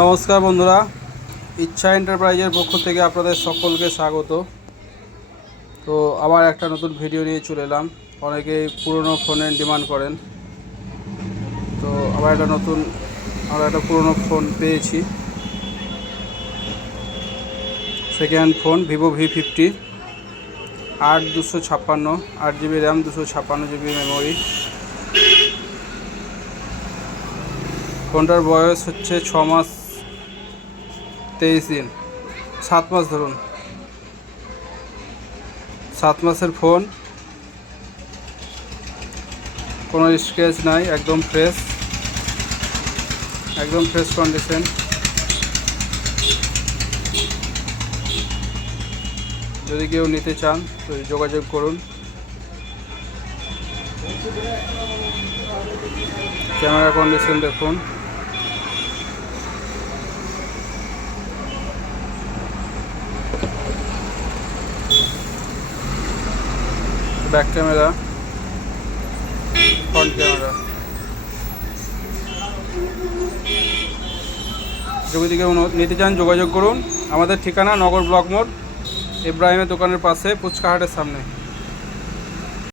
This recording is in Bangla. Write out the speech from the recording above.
নমস্কার বন্ধুরা, ইচ্ছা এন্টারপ্রাইজের পক্ষ থেকে আপনাদের সকলকে স্বাগত। তো আবার একটা নতুন ভিডিও নিয়ে চলে এলাম। অনেকেই পুরনো ফোনের ডিমান্ড করেন, তো আমরা একটা পুরনো ফোন পেয়েছি। Second phone Vivo V50, 8GB RAM, 256GB memory. ফোনটার বয়স হচ্ছে 6 মাস 23 দিন, 7 মাস ধরুন। 7 মাসের ফোন, কোনো স্ক্র্যাচ নাই, একদম ফ্রেশ কন্ডিশন। যদি কেউ নিতে চান তো যোগাযোগ করুন। ক্যামেরা কন্ডিশন দেখুন, ব্যাক ক্যামেরা, ফ্রন্ট ক্যামেরা। যদি কেউ নিতে চান যোগাযোগ করুন। আমাদের ঠিকানা নগর ব্লক মোড়, ইব্রাহিমের দোকানের পাশে, ফুচকা হাটের সামনে।